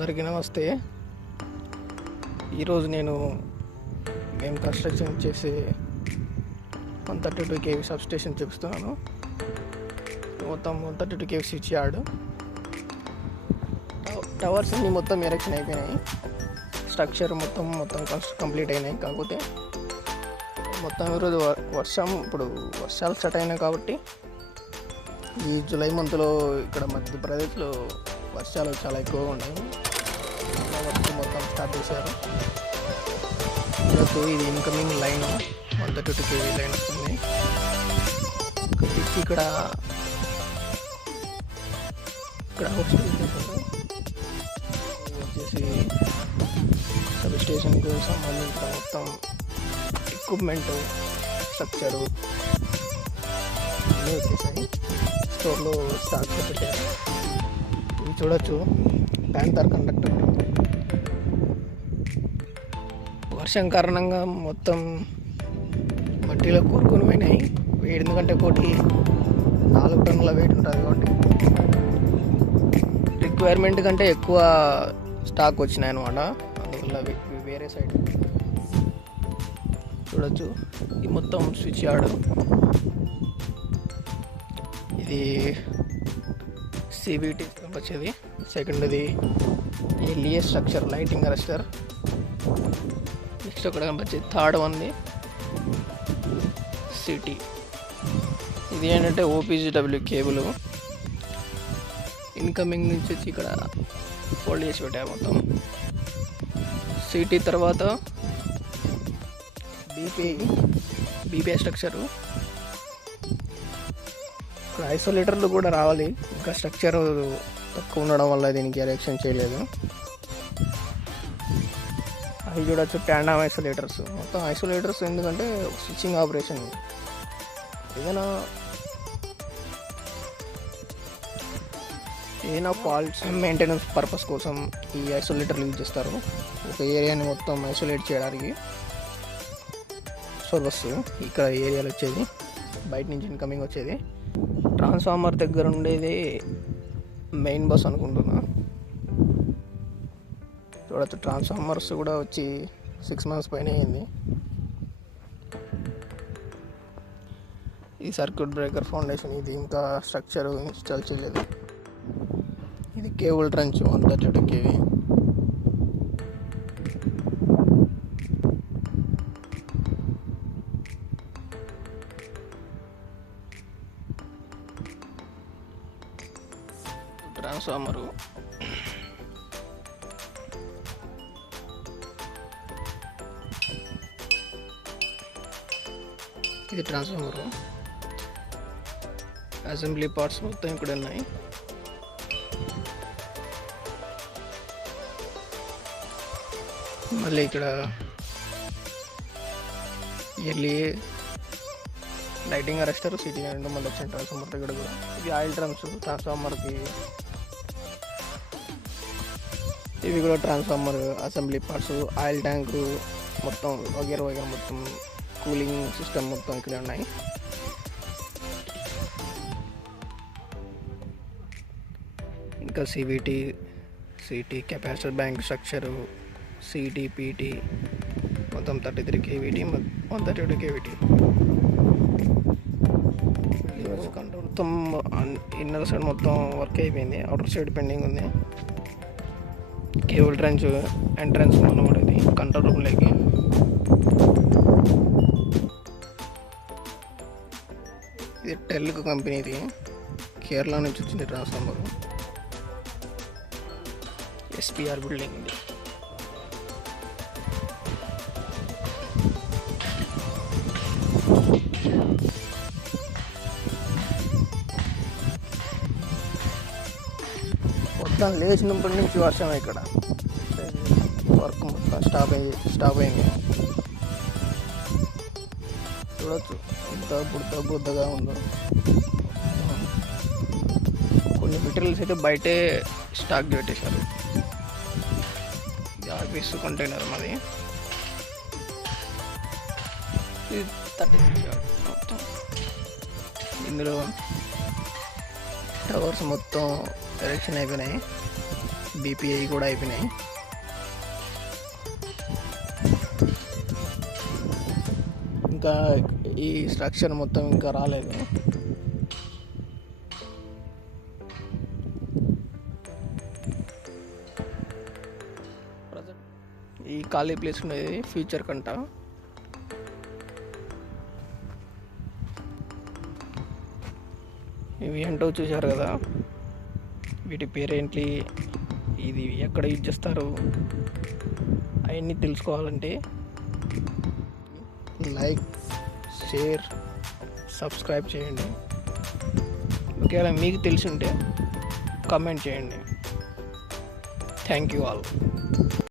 అందరికీ నమస్తే. ఈరోజు మేము కన్స్ట్రక్షన్ చేసే 132 kV సబ్ స్టేషన్ చూపిస్తున్నాను. మొత్తం 132 kV స్విచ్ యార్డ్. టవర్స్ అన్ని మొత్తం ఎరెక్షన్ అయిపోయినాయి. స్ట్రక్చర్ మొత్తం కంప్లీట్ అయినాయి. కాకపోతే మొత్తం ఈరోజు వర్షాలు స్టార్ట్ అయినాయి కాబట్టి ఈ జూలై మంత్లో ఇక్కడ మధ్యప్రదేశ్లో వర్షాలు చాలా ఎక్కువగా ఉన్నాయి. వర్షం మొత్తం స్టార్ట్ చేశారు. ఇది ఇన్కమింగ్ లైన్ 132 kV లైన్ వస్తుంది. ఇక్కడ హోస్టింగ్ వచ్చేసి సబ్ స్టేషన్కు సంబంధించిన మొత్తం ఎక్విప్మెంట్ స్ట్రక్చరు అన్నీ వచ్చేసాయి. స్టోర్లో స్టాక్ పెట్టారు. ఇది చూడొచ్చు, ప్యాంథర్ కండక్టర్. వర్షం కారణంగా మొత్తం మట్టిలో కూరుకొని పోయినాయి. ఎందుకంటే ఒకటి 4 టన్నుల వెయిట్ ఉంటుంది కాబట్టి రిక్వైర్మెంట్ కంటే ఎక్కువ స్టాక్ వచ్చినాయి అన్నమాట. అందువల్ల వేరే సైడ్ చూడొచ్చు. ఇది మొత్తం స్విచ్ యార్డ్. ఇది CVT వచ్చేది. సెకండ్ది LES structure, lighting arrester. Next ఒకటి కనిపించేది థర్డ్ వన్ది CT. ఇది ఏంటంటే OPGW కేబుల్. ఇన్కమింగ్ నుంచి వచ్చి ఇక్కడ ఫోల్డ్ చేసి పెట్టారు మొత్తం. CT తర్వాత BPI స్ట్రక్చరు. ఇక్కడ ఐసోలేటర్లు కూడా రావాలి. ఇంకా స్ట్రక్చర్ తక్కువ ఉండడం వల్ల దీనికి ఎరెక్షన్ చేయలేదు. అవి చూడొచ్చు, ట్యాండమ్ ఐసోలేటర్స్. మొత్తం ఐసోలేటర్స్ ఎందుకంటే స్విచ్చింగ్ ఆపరేషన్, ఏదైనా ఫాల్ట్స్ మెయింటెనెన్స్ పర్పస్ కోసం ఈ ఐసోలేటర్లు యూజ్ చేస్తారు. ఒక ఏరియాని మొత్తం ఐసోలేట్ చేయడానికి సోర్స్ ఇక్కడ ఏరియాలో వచ్చేది, బయట నుంచి ఇన్కమింగ్ వచ్చేది. ట్రాన్స్ఫార్మర్ దగ్గర ఉండేది మెయిన్ బస్ అనుకుంటున్నా. చూడచ్చు, ట్రాన్స్ఫార్మర్స్ కూడా వచ్చి 6 months పైన అయింది. ఈ సర్క్యూట్ బ్రేకర్ ఫౌండేషన్, ఇది ఇంకా స్ట్రక్చర్ ఇన్స్టాల్ చేయలేదు. ఇది కేబుల్ ట్రంచ్ 132 kV. ట్రాన్స్ఫార్మరు ఇది ట్రాన్స్ఫార్మరు. అసెంబ్లీ పార్ట్స్ మొత్తం ఇక్కడ ఉన్నాయి. మళ్ళీ ఇక్కడ LA లైటింగ్ అరెస్టర్, CT మళ్ళీ వచ్చిన ట్రాన్స్ఫార్మర్ దగ్గర కూడా. ఇది ఆయిల్ డ్రమ్స్ ట్రాన్స్ఫార్మర్కి. ఇవి కూడా transformer assembly parts, oil tank మొత్తం వగేర మొత్తం కూలింగ్ సిస్టమ్ మొత్తం ఇక్కడే ఉన్నాయి. ఇంకా CT capacitor bank structure, CT PT మొత్తం 33 kVT, 132 kVT. కంట్రోల్ మొత్తం ఇన్నర్ సైడ్ మొత్తం వర్క్ అయిపోయింది. అవుటర్ సైడ్ పెండింగ్ ఉంది. కేబుల్ ట్రంచ్ ఎంట్రన్స్ అన్నమాట. ఇది కంట్రోల్ రూమ్లోకి. ఇది టెల్కు కంపెనీది, కేరళ నుంచి వచ్చింది ట్రాన్స్ఫార్మర్. SPR బిల్డింగ్ ఇది. మొత్తం లేచినప్పటి నుంచి వర్షం. ఇక్కడ వర్క్ మొత్తం స్టాప్ అయింది. చూడొచ్చు ఎంత బుద్ధగా ఉందో. కొన్ని మెటీరియల్స్ అయితే బయటే స్టాక్ పెట్టేశారు. ఇది ఆఫీస్ కంటైనర్ మాది. ఇది 33 మొత్తం. ఇందులో టవర్స్ మొత్తం ఎరెక్షన్ అయిపోయినాయి. బీపీఐ కూడా అయిపోయినాయి. ఇంకా ఈ స్ట్రక్చర్ మొత్తం ఇంకా రాలేదు. ఈ ఖాళీ ప్లేస్ ఉండేది ఫ్యూచర్ కంట. ఇవి ఏంటో చూశారు కదా, వీటి పేరేంటి, ఇది ఎక్కడ యూజ్ చేస్తారు అవన్నీ తెలుసుకోవాలంటే లైక్, షేర్, సబ్స్క్రైబ్ చేయండి. ఒకవేళ మీకు తెలిసి ఉంటే కామెంట్ చేయండి. Thank you all.